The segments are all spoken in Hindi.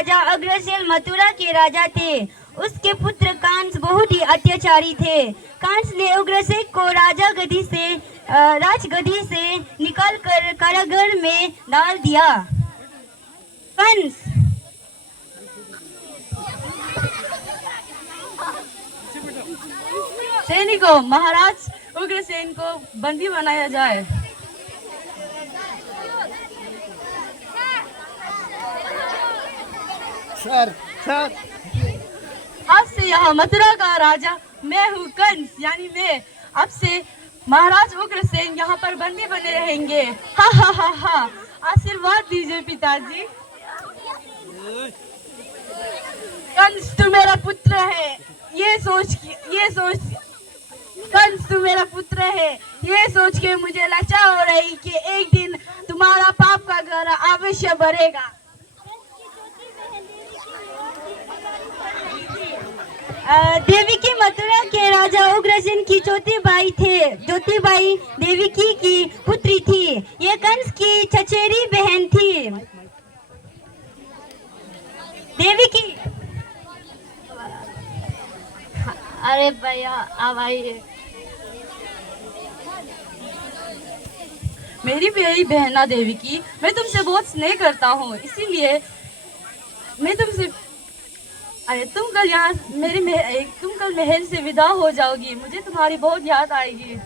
राजा अग्रसेन मथुरा के राजा थे। उसके पुत्र कंस बहुत ही अत्याचारी थे। कंस ने उग्रसेन को राजगद्दी से निकालकर कारागार में डाल दिया। कंस सैनिकों, महाराज उग्रसेन को बंदी बनाया जाए। सर सर आज से यहाँ मथुरा का राजा मैं हूँ, कंस यानी मैं। अब से महाराज उग्रसेन यहाँ पर बंदी बने रहेंगे। हा हा हा हा। आशीर्वाद दीजिए पिताजी। कंस तू मेरा पुत्र है, ये सोच कंस तू मेरा पुत्र है, ये सोच के मुझे लज्जा हो रही कि एक दिन तुम्हारा पाप का घर अवश्य भरेगा। देवकी मथुरा के राजा उग्रसेन की चौथी भाई थे। ज्योतिबाई देवकी की पुत्री थी। ये कंस की चचेरी बहन थी। देवकी अरे भैया अब आइए। मेरी प्यारी बहना देवकी, मैं तुमसे बहुत स्नेह करता हूँ, इसीलिए मैं तुमसे तुम कल महल से विदा हो जाओगी। मुझे तुम्हारी बहुत याद आएगी।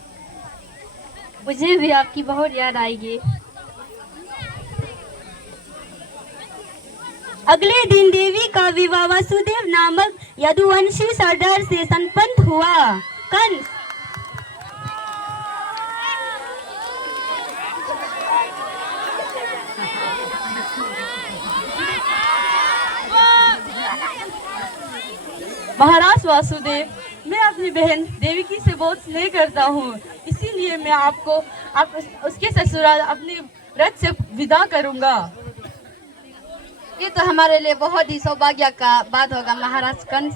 मुझे भी आपकी बहुत याद आएगी। अगले दिन देवी का विवाह वासुदेव नामक यदुवंशी सरदार से संपन्न हुआ। कंस महाराज वासुदेव, मैं अपनी बहन देवकी से बहुत स्नेह करता हूँ, इसीलिए मैं आप उसके ससुराल अपने रथ से विदा करूँगा। ये तो हमारे लिए बहुत ही सौभाग्य का बात होगा महाराज कंस।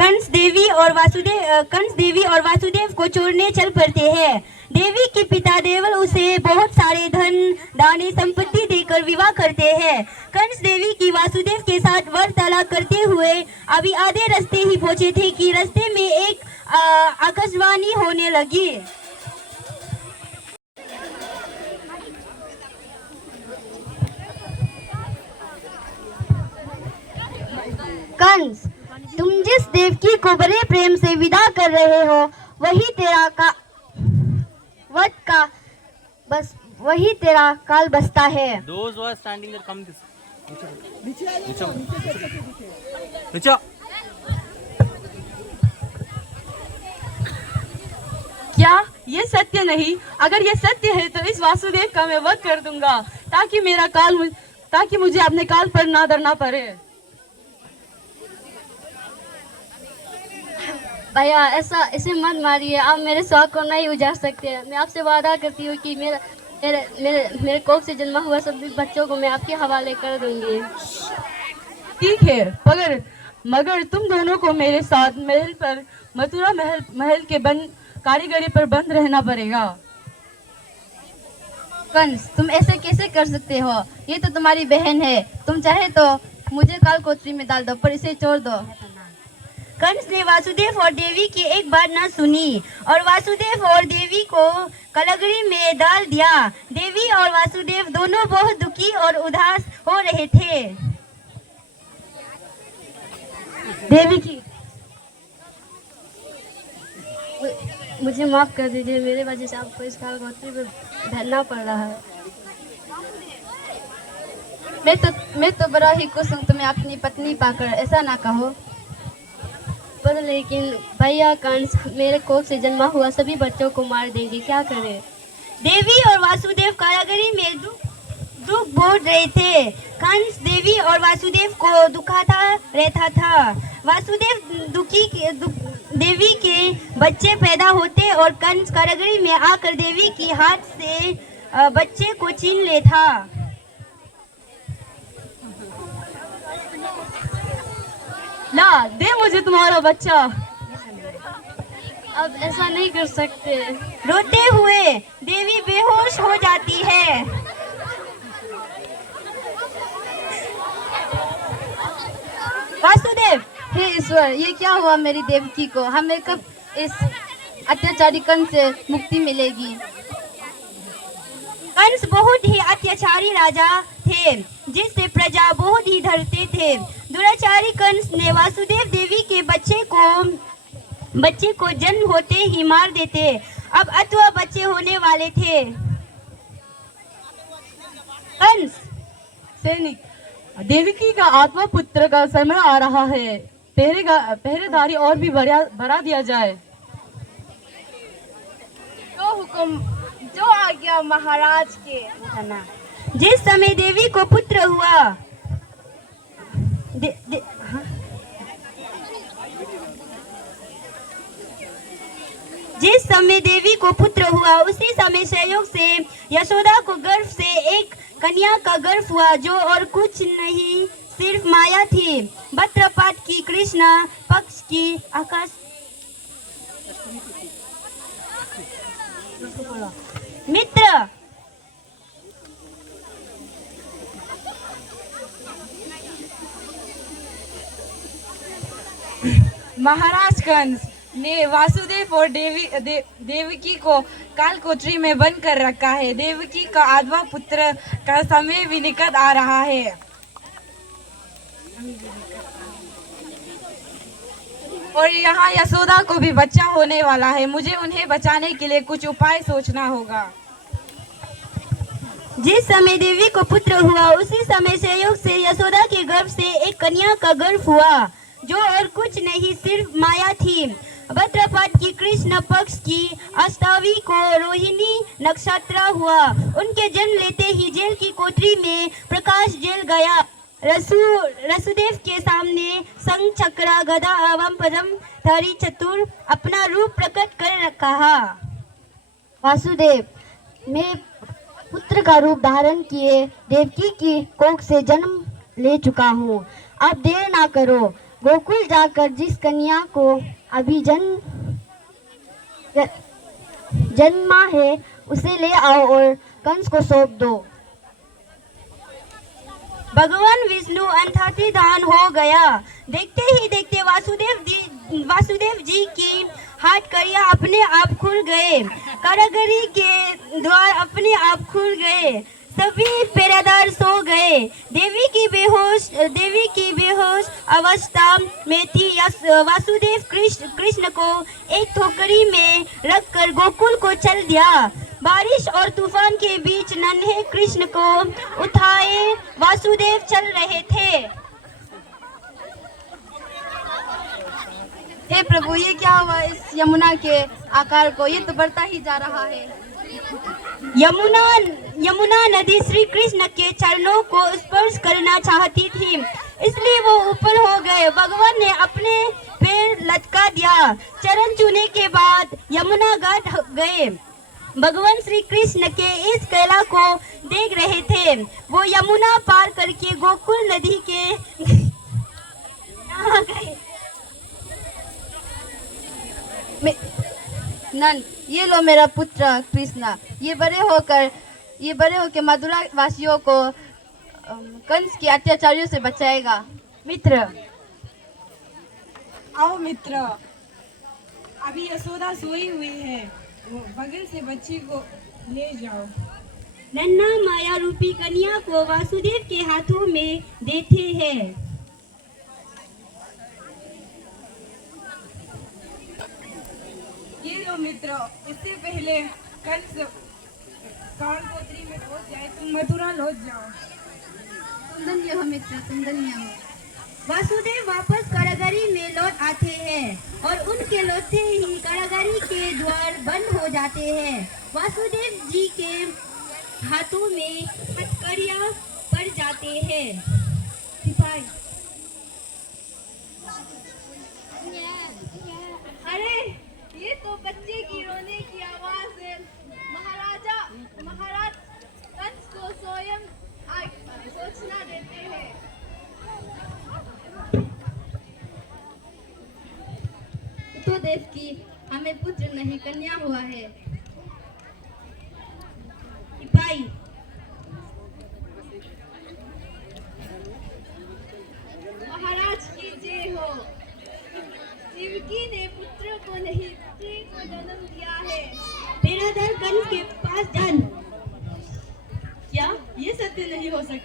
कंस देवी और वासुदेव को छोड़ने चल पड़ते हैं। देवी के पिता देवल उसे बहुत सारे धन दाने संपत्ति देकर विवाह करते हैं। कंस देवी की वासुदेव के साथ वार्तालाप करते हुए अभी आधे रास्ते ही पहुंचे थे कि रास्ते में एक आकाशवाणी होने लगी। कंस, तुम जिस देवकी को बड़े प्रेम से विदा कर रहे हो वही तेरा काल बसता है। Those who are standing there, come this. नीचे। क्या ये सत्य नहीं? अगर ये सत्य है तो इस वासुदेव का मैं वध कर दूंगा, ताकि मुझे अपने काल पर ना डरना पड़े। भैया ऐसे मत मारिए, आप मेरे शौक को नहीं उजाड़ सकते। मैं आपसे वादा करती हूँ कि मेरे कोख से जन्मा हुआ सभी बच्चों को मैं आपके हवाले कर दूंगी। ठीक है, मगर तुम दोनों को मेरे साथ मथुरा महल के कारीगरी पर बंद रहना पड़ेगा। कंस, तुम ऐसे कैसे कर सकते हो? ये तो तुम्हारी बहन है। तुम चाहे तो मुझे काल कोठरी में डाल दो, पर इसे छोड़ दो। कंस ने वासुदेव और देवी की एक बात न सुनी और वासुदेव और देवी को कारागृह में डाल दिया। देवी और वासुदेव दोनों बहुत दुखी और उदास हो रहे थे। देवी की मुझे माफ कर दीजिए, मेरे वजह से आपको इस काल कोठरी में ढलना पड़ रहा है। मैं तो बड़ा ही खुश हूँ तुम्हें अपनी पत्नी पाकर, ऐसा ना कहो। पर लेकिन भैया कंस मेरे कोख से जन्मा हुआ सभी बच्चों को मार देंगे, क्या करें? देवी और वासुदेव कारागृह में दुख बोल रहे थे। कंस देवी और वासुदेव को दुखाता रहता था। देवी के बच्चे पैदा होते और कंस कारागृह में आकर देवी की हाथ से बच्चे को छीन लेता। ला दे मुझे तुम्हारा बच्चा। अब ऐसा नहीं कर सकते। रोते हुए देवी बेहोश हो जाती है। वासुदेव, हे ईश्वर, ये क्या हुआ मेरी देवकी को? हमें कब इस अत्याचारी कंस से मुक्ति मिलेगी? कंस बहुत ही अत्याचारी राजा थे जिससे प्रजा बहुत ही डरते थे। दुराचारी कंस ने वासुदेव देवी के बच्चे को जन्म होते ही मार देते। अब अथवा बच्चे होने वाले थे। कंस, सैनिक, देवकी का आत्मा पुत्र का समय आ रहा है। पहरेदारी और भी बढ़ा दिया जाए। जो हुक्म, जो आज्ञा महाराज के। जिस समय देवी को पुत्र हुआ हाँ? जिस समय देवी को पुत्र हुआ उसी समय संयोग से यशोदा को गर्भ से एक कन्या का गर्भ हुआ, जो और कुछ नहीं सिर्फ माया थी। भद्रपात की कृष्ण पक्ष की आकाश मित्र, महाराज कंस ने वासुदेव और देवकी को कालकोठरी में बंद कर रखा है। देवकी का आधवा पुत्र का समय भी निकट आ रहा है। और यहाँ यशोदा को भी बच्चा होने वाला है। मुझे उन्हें बचाने के लिए कुछ उपाय सोचना होगा। जिस समय देवी को पुत्र हुआ उसी समय संयोग से यशोदा के गर्भ से एक कन्या का गर्भ हुआ, जो और कुछ नहीं सिर्फ माया थी। भद्रपात की कृष्ण पक्ष की अष्टमी को रोहिणी नक्षत्र हुआ। उनके जन्म लेते ही जेल की कोठरी में प्रकाश जल गया। रसुदेव के सामने संग चक्र गदा एवं पद्म धारी चतुर अपना रूप प्रकट कर कहा, वासुदेव, मैं पुत्र का रूप धारण किए देवकी की कोख से जन्म ले चुका हूँ। अब देर ना करो, गोकुल जाकर जिस कन्या को अभी जन्मा है उसे ले आओ और कंस को सौंप दो। भगवान विष्णु अंतर्धान हो गया। देखते ही देखते वासुदेव जी की हाथ कड़ियां अपने आप खुल गए। कारागरी के द्वार अपने आप खुल गए। सभी पहरेदार सो गए। देवी की बेहोश अवस्था में थी। वासुदेव कृष्ण को एक टोकरी में रखकर गोकुल को चल दिया। बारिश और तूफान के बीच नन्हे कृष्ण को उठाए वासुदेव चल रहे थे। हे प्रभु, ये क्या हुआ इस यमुना के आकार को? ये तो बढ़ता ही जा रहा है। यमुना नदी श्री कृष्ण के चरणों को स्पर्श करना चाहती थी, इसलिए वो ऊपर हो गए। भगवान ने अपने पैर लटका दिया। चरण छूने के बाद यमुना घाट गए। भगवान श्री कृष्ण के इस कैला को देख रहे थे। वो यमुना पार करके गोकुल नदी के यहाँ गए। नंद, ये लो मेरा पुत्र कृष्णा। ये बड़े होकर मथुरा वासियों को कंस के अत्याचारियों से बचाएगा। मित्र, आओ मित्र, अभी यशोदा सोई हुई है, वो बगल से बच्ची को ले जाओ। नन्हा माया रूपी कन्या को वासुदेव के हाथों में देते हैं। ये लो मित्र, इससे पहले कंस कालकोठरी में पहुंच जाए तुम मथुरा लौट जाओ। तुम धन्य हो मित्र, तुम धन्य हो। वासुदेव वापस कारागारी में लौट आते हैं और उनके लौटते ही कारागारी के द्वार बंद हो जाते हैं। वासुदेव जी के हाथों में हथकड़ियां पड़ जाते हैं। सिपाही, अरे ये तो बच्चे की रोने की आवाज है। महाराज कंस को स्वयं सोचना देते हैं। तो देव की हमें पुत्र नहीं कन्या हुआ है।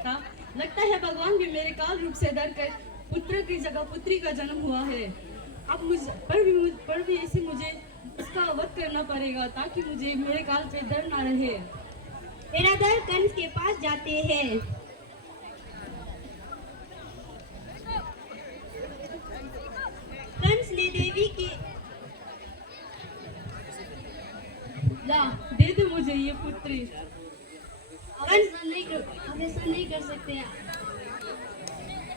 पिता। लगता है भगवान भी मेरे काल रूप से डर कर पुत्र की जगह पुत्री का जन्म हुआ है। अब पर भी इसे मुझे उसका वध करना पड़ेगा ताकि मुझे मेरे काल पे डर ना रहे। बिरादर कंस के पास जाते हैं। कंस ने देवी के ला दे दे मुझे ये पुत्री। आप ऐसा नहीं कर सकते।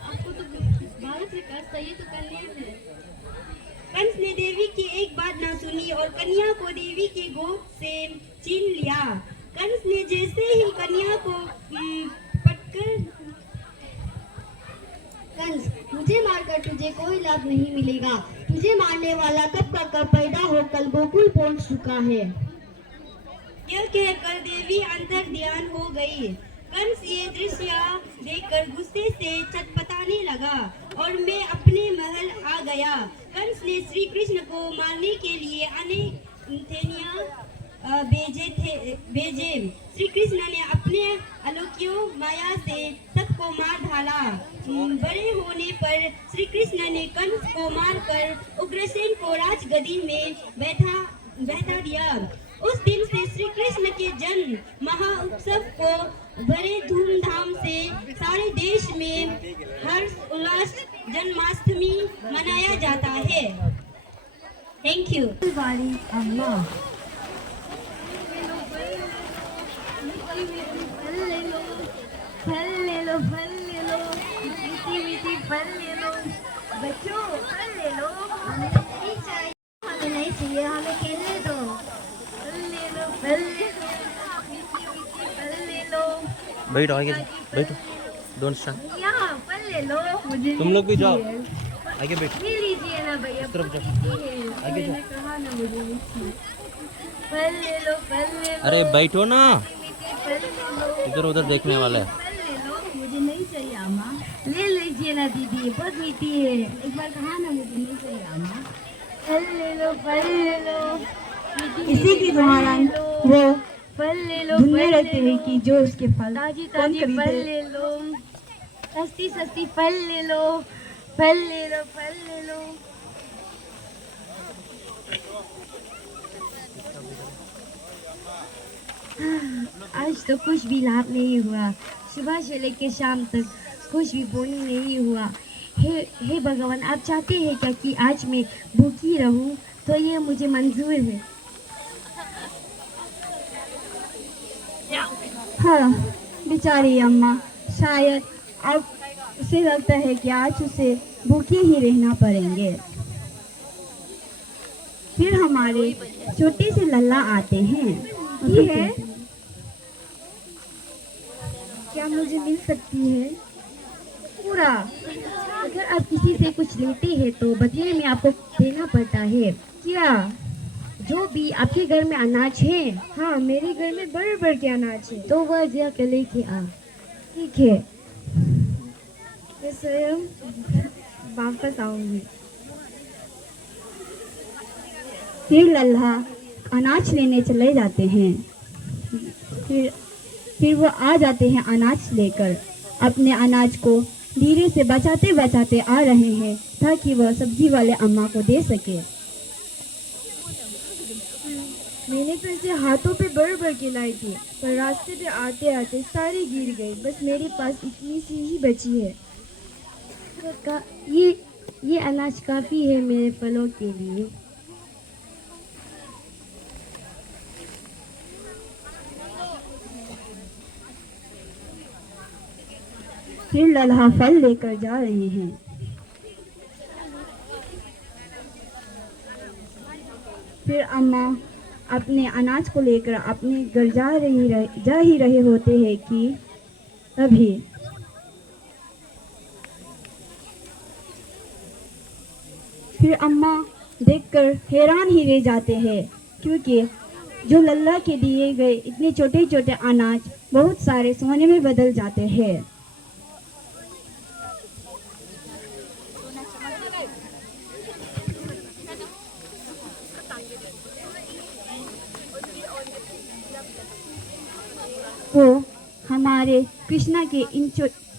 आपको तो भारत से कास्ट चाहिए तो कन्या है। कंस ने देवी की एक बात ना सुनी और कन्या को देवी के गोद से छीन लिया। कंस ने जैसे ही कन्या को पटकर कंस, मुझे मारकर तुझे कोई लाभ नहीं मिलेगा। तुझे मारने वाला कब का कब पैदा होकर गोकुल पहुंच चुका है। यह कहकर देवी अंतर ध्यान हो गई। कंस ये दृश्य देखकर गुस्से से चटपटाने लगा और मैं अपने महल आ गया। कंस ने श्री कृष्ण को मारने के लिए अनेक थैनियां भेजे। श्री कृष्ण ने अपने अलौकिक माया से सबको मार डाला। बड़े होने पर श्री कृष्ण ने कंस को मारकर उग्रसेन को राजगद्दी में बैठा दिया। उस दिन से श्री कृष्ण के जन्म महाउत्सव को बड़े धूमधाम से सारे देश में हर्ष उल्लास जन्माष्टमी मनाया जाता है। Thank you. वाली अम्मा, फल ले लो, मीठी मीठी फल ले लो। बच्चों फल ले लो। हमें नहीं चाहिए, हमें नहीं चाहिए, हमें खेलने दो। फल ले लो, मीठी मीठी फल ले लो। बैठो आगे बैठो, डोंट स्टार्ट। यहाँ फल ले लो। मुझे तुम लोग भी नहीं जाओ, चाहिए। आगे बैठो। ले लीजिए ना भैया, इस तरफ जाओ। मीठी है। आगे जाओ। मैंने कहा ना मुझे नहीं चाहिए। फल ले लो, फल ले लो। अरे बैठो ना, मीठी फल ले लो। इधर उधर देखने वाला है। फल ले लो। मुझे नहीं चाहिए अम्मा। ले लीजिए ना दीदी, बहुत मीठी है। एक बार कहा ना मुझे नहीं चाहिए अम्मा। फल ले लो, फल ले लो। मीठी इसी मीठी के फल दौरान ले लो। वो फल ले लो, ढूंढने फल रहते ले हैं लो। कि जो उसके फल ताजी कौन ताजी फल खरीदे। ले लो। सस्ती सस्ती फल ले लो। फल ले लो, फल ले लो। आज तो कुछ भी लाभ नहीं हुआ। सुबह से लेकर शाम तक कुछ भी बोनी नहीं हुआ। हे भगवान, आप चाहते हैं क्या कि आज मैं भूखी रहूं? तो ये मुझे मंजूर है। हाँ, बेचारी अम्मा, शायद अब उसे लगता है कि आज उसे भूखे ही रहना पड़ेंगे। फिर हमारे छोटे से लल्ला आते हैं। ये है, क्या मुझे मिल सकती है? पूरा। अगर आप किसी से कुछ लेते हैं तो बदले में आपको देना पड़ता है। क्या जो भी आपके घर में अनाज है? हाँ, मेरे घर में बड़े बड़े के अनाज है। तो वह जाकर लेके आ। ठीक है, मैं स्वयं वापस आऊंगी। फिर लल्हा अनाज लेने चले जाते हैं। फिर वो आ जाते हैं अनाज लेकर। अपने अनाज को धीरे से बचाते बचाते आ रहे हैं ताकि वह सब्जी वाले अम्मा को दे सके। मैंने तो इसे हाथों पे बड़ बड़ के लाई थी, पर रास्ते पे आते आते सारी गिर गई। बस मेरे पास इतनी सी ही बची है। ये अनाज काफी है मेरे फलों के लिए। फिर लल्हा फल लेकर जा रहे हैं। फिर अम्मा अपने अनाज को लेकर अपने घर जा ही रहे होते हैं कि तभी फिर अम्मा देखकर हैरान ही रह जाते हैं, क्योंकि जो लल्ला के दिए गए इतने छोटे छोटे अनाज बहुत सारे सोने में बदल जाते हैं। वो हमारे कृष्णा के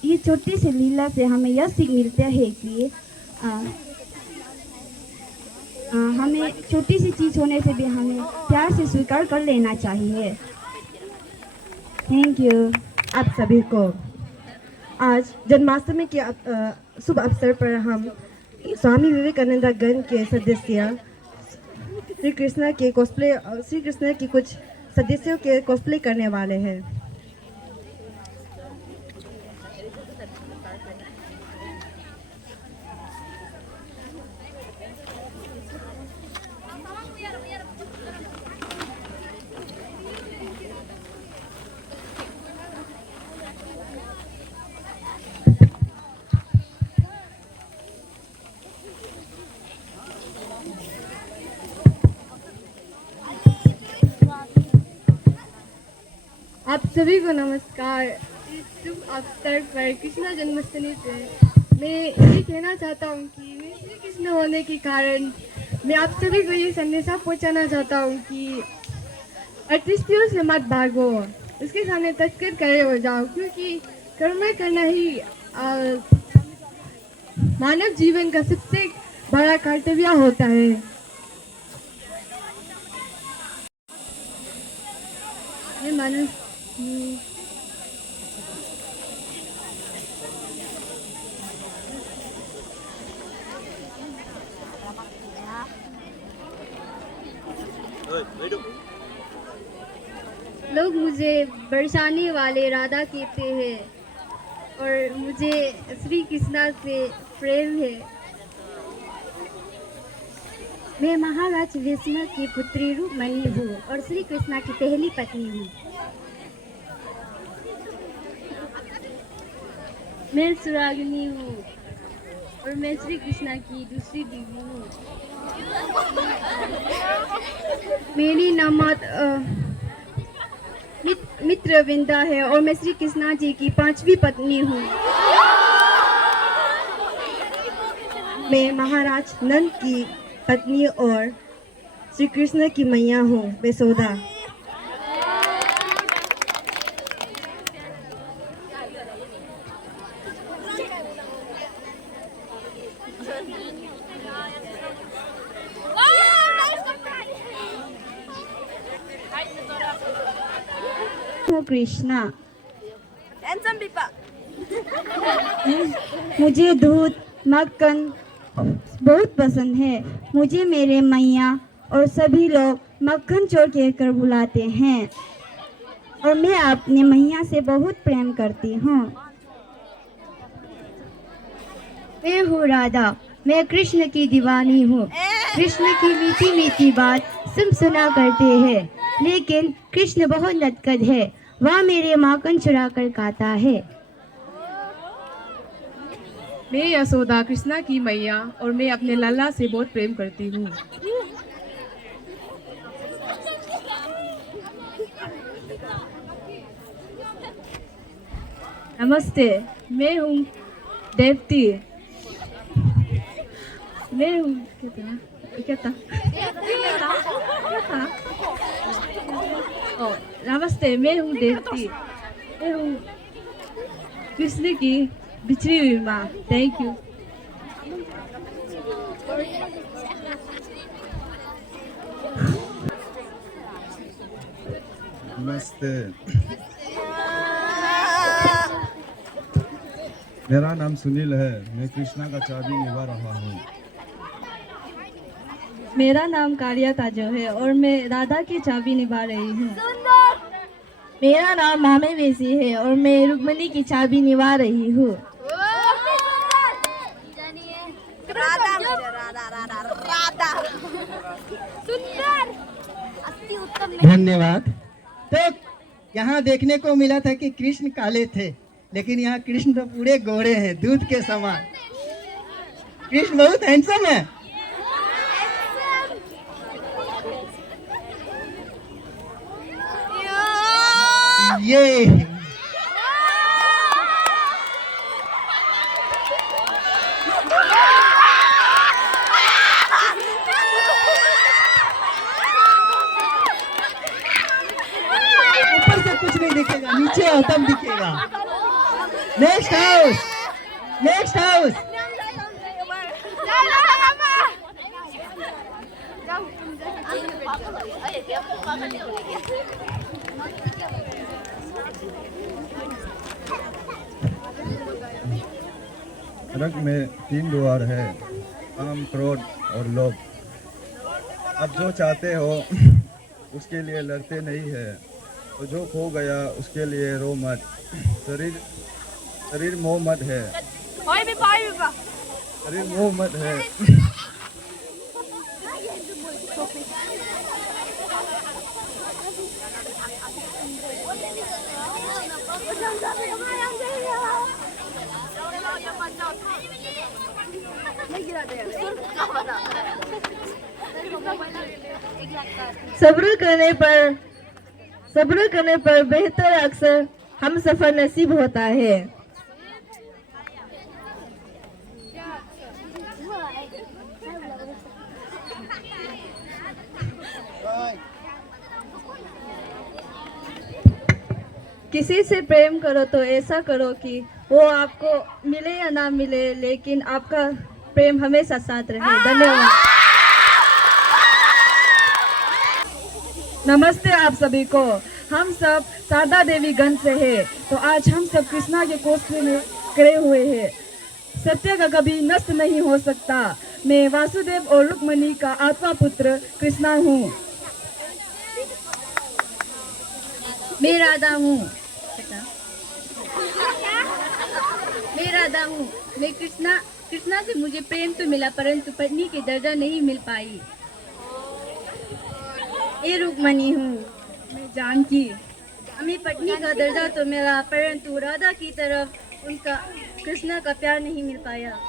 ये छोटी सी लीला से हमें यह सीख मिलता है कि हमें छोटी सी चीज़ होने से भी हमें प्यार से स्वीकार कर लेना चाहिए। थैंक यू आप सभी को। आज जन्माष्टमी के शुभ अवसर पर हम स्वामी विवेकानंद गण के सदस्य श्री कृष्ण की कुछ सदस्यों के कॉस्प्ले करने वाले हैं। आप सभी को नमस्कार। इस शुभ अवसर पर कृष्ण जन्माष्टमी पे मैं ये कहना चाहता हूँ कि मैं श्री कृष्ण होने के कारण मैं आप सभी को ये संदेशा पहुँचाना चाहता हूँ कि अतिथियों से मत भागो, उसके सामने तत्कर खड़े हो जाओ, क्योंकि कर्म करना ही मानव जीवन का सबसे बड़ा कर्तव्य होता है। मैं मानव लोग मुझे बरसाने वाले राधा कहते हैं और मुझे श्री कृष्णा से प्रेम है। मैं महाराज भीष्म की पुत्री रूपमणि हूँ और श्री कृष्णा की पहली पत्नी हूँ। मैं सुरागिनी हूँ और मैं श्री कृष्णा की दूसरी बीवी हूँ। मेरी नामत मित्र विंदा है और मैं श्री कृष्णा जी की 5वीं पत्नी हूँ। मैं महाराज नंद की पत्नी और श्री कृष्ण की मैया हूँ, यशोदा। कृष्णा मुझे दूध मक्खन बहुत पसंद है। मुझे मेरे मैया और सभी लोग मक्खन चोर कहकर बुलाते हैं और मैं अपनी मैया से बहुत प्रेम करती हूँ। मैं हूँ राधा, मैं कृष्ण की दीवानी हूँ। कृष्ण की मीठी मीठी बात सब सुना करते हैं, लेकिन कृष्ण बहुत नटखट है, वह मेरे माखन चुरा कर खाता है। मैं यशोदा कृष्णा की मैया और मैं अपने लाला से बहुत प्रेम करती हूँ। नमस्ते, मैं हूँ देवती। मैं हूँ क्या था? नमस्ते, मैं हूँ देवती। मैं हूँ कृष्ण की बिछड़ी हुई माँ। Thank you. नमस्ते, मेरा नाम सुनील है। मैं कृष्णा का चाबी निभा रहा हूँ। मेरा नाम कारिया ताजो है और मैं राधा की चाबी निभा रही हूँ। मेरा नाम मामे वेसी है और मैं रुक्मणी की चाबी निभा रही हूँ। धन्यवाद। तो यहाँ देखने को मिला था कि कृष्ण काले थे, लेकिन यहाँ कृष्ण तो पूरे गोरे हैं, दूध के समान। कृष्ण बहुत हैंडसम है। ये ऊपर से कुछ नहीं दिखेगा। नीचे आओ तब दिखेगा। Next house, next house. नरक में 3 द्वार है, काम, क्रोध और लोभ। अब जो चाहते हो उसके लिए लड़ते नहीं है, तो जो खो गया उसके लिए रो मत। शरीर मोह मत है, शरीर मोह मत है। सब्र करने पर बेहतर अक्सर हम सफर नसीब होता है। किसी से प्रेम करो तो ऐसा करो कि वो आपको मिले या ना मिले, लेकिन आपका प्रेम हमेशा साथ रहे। धन्यवाद। नमस्ते आप सभी को। हम सब शारदा देवी गंज से हैं, तो आज हम सब कृष्णा के कॉस्प्ले में खड़े हुए हैं। सत्य का कभी नष्ट नहीं हो सकता। मैं वासुदेव और रुक्मणी का आत्मा पुत्र कृष्णा हूँ। मैं राधा हूँ। मैं राधा हूँ। मैं कृष्णा से मुझे प्रेम तो मिला, परंतु पत्नी की दर्जा नहीं मिल पाई। ये रुक्मणी हूँ। मैं जानकी। हमें पत्नी का दर्जा तो मिला, परंतु राधा की तरफ उनका कृष्णा का प्यार नहीं मिल पाया।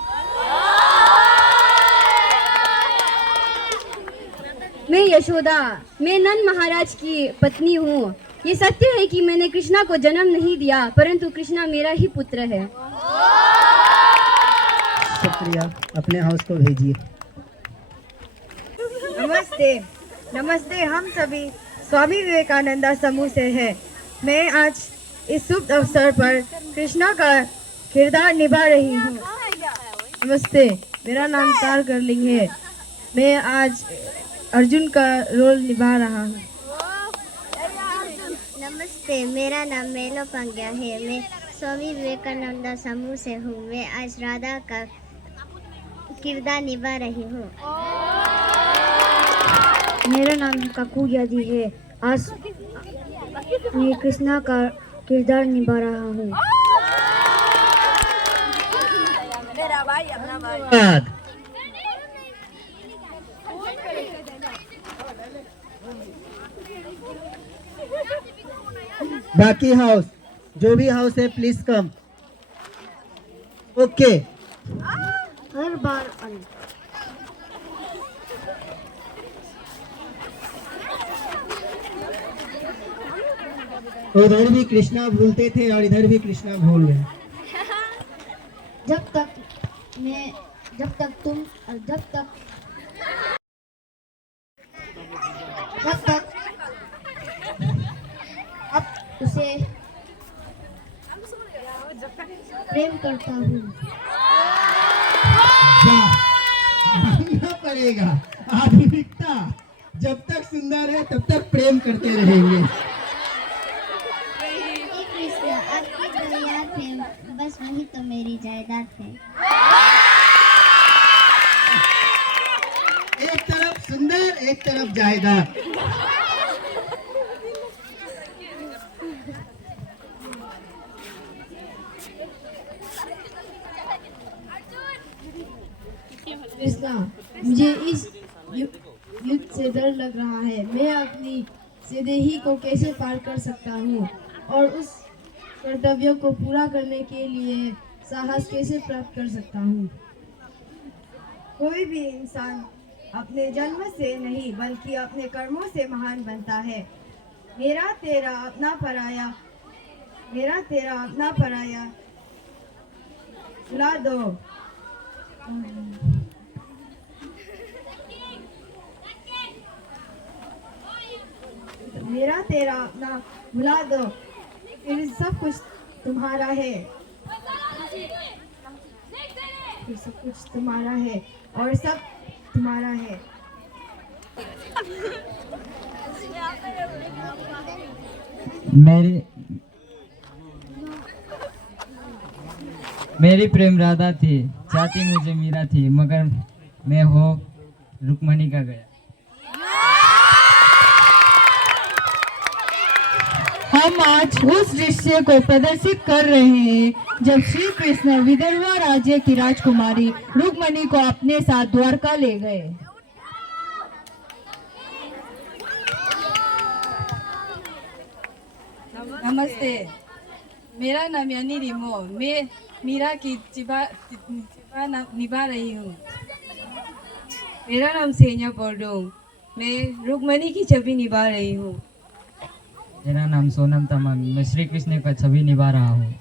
मैं यशोदा। मैं नंद महाराज की पत्नी हूँ। ये सत्य है कि मैंने कृष्णा को जन्म नहीं दिया, परंतु कृष्णा मेरा ही पुत्र है। शुक्रिया, अपने हाउस को भेजिए। नमस्ते। नमस्ते, हम सभी स्वामी विवेकानंदा समूह से हैं। मैं आज इस शुभ अवसर पर कृष्णा का किरदार निभा रही हूँ। नमस्ते, मेरा नाम तार गर्लिंग है। मैं आज अर्जुन का रोल निभा रहा हूँ। नमस्ते, मेरा नाम मेलो पंग्या है। मैं स्वामी विवेकानंदा समूह से हूँ। मैं आज राधा का किरदार निभा रही हूँ। मेरा नाम काकू यादी है। आज मैं कृष्णा का किरदार निभा रहा हूँ। बाकी हाउस, जो भी हाउस है प्लीज कम। ओके। हर बार उधर भी कृष्णा भूलते थे और इधर भी कृष्णा भूल गए। जब तक अब उसे प्रेम करता हूँ। मानना पड़ेगा, आधुनिकता जब तक सुंदर है तब तक प्रेम करते रहेंगे। कृष्ण, आपकी जो याद है बस वही तो मेरी जायदाद है। एक तरफ सुंदर, एक तरफ जायदाद। कृष्णा, मुझे इस युद्ध से डर लग रहा है। मैं अपनी सिदेही को कैसे पार कर सकता हूँ और उस कर्तव्य को पूरा करने के लिए साहस कैसे प्राप्त कर सकता हूँ। कोई भी इंसान अपने जन्म से नहीं बल्कि अपने कर्मों से महान बनता है। मेरा तेरा अपना पराया भुला दो। मेरा तेरा अपना भुला दो। फिर सब कुछ तुम्हारा है, फिर सब कुछ तुम्हारा है और सब तुम्हारा है। मेरी प्रेम राधा थी, चाहती मुझे मीरा थी, मगर मैं हो रुक्मणी का गया। हम आज उस दृश्य को प्रदर्शित कर रहे हैं जब श्री कृष्ण विदर्भ राज्य की राजकुमारी रुक्मणी को अपने साथ द्वारका ले गए। नमस्ते, मेरा नाम यानी रिमो, मैं मीरा की चिबा निभा रही हूँ। मेरा नाम सेन्या पोर्डोंग, मैं रुक्मणी की छवि निभा रही हूँ। मेरा नाम सोनम तमंग, मैं श्री कृष्ण का छवि निभा रहा हूँ।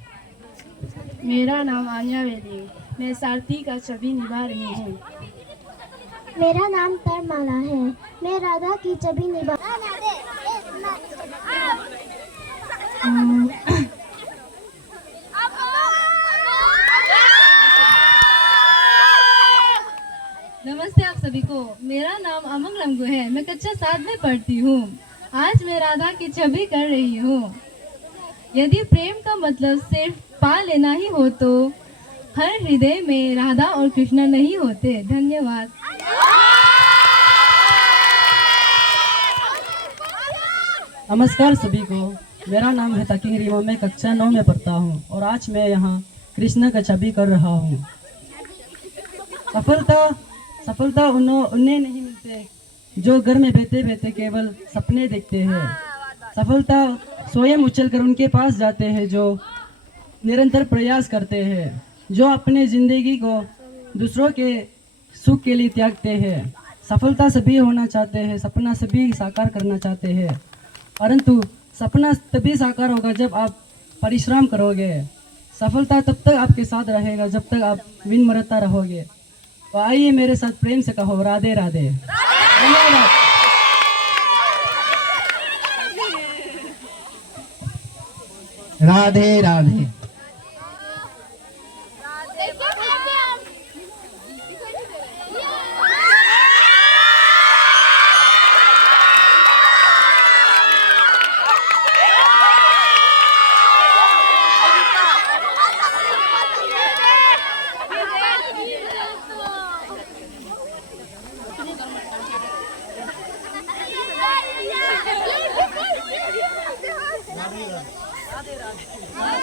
मेरा नाम आन्या वेदी, मैं सारथी का छवि निभा रही हूँ। मेरा नाम तरमाला है, मैं राधा की छवि निभा। नमस्ते आप सभी को, मेरा नाम अमंग रंगू है, मैं कक्षा 7 में पढ़ती हूँ। आज मैं राधा की छवि कर रही हूँ। यदि प्रेम का मतलब सिर्फ पा लेना ही हो तो हर हृदय में राधा और कृष्ण नहीं होते। धन्यवाद। नमस्कार सभी को, मेरा नाम है तकिंग रीमा, मैं कक्षा 9 में पढ़ता हूँ और आज मैं यहाँ कृष्ण का छवि कर रहा हूँ। सफलता उन्हें नहीं मिलते जो घर में बैठे बैठे केवल सपने देखते हैं। सफलता स्वयं उछलकर उनके पास जाते हैं जो निरंतर प्रयास करते हैं, जो अपने जिंदगी को दूसरों के सुख के लिए त्यागते हैं। सफलता सभी होना चाहते हैं, सपना सभी साकार करना चाहते हैं, परंतु सपना तभी साकार होगा जब आप परिश्रम करोगे। सफलता तब तक आपके साथ रहेगा जब तक आप विनम्रता रहोगे। तो आइए मेरे साथ प्रेम से कहो राधे राधे। धन्यवाद। राधे राधे। राधे राधे।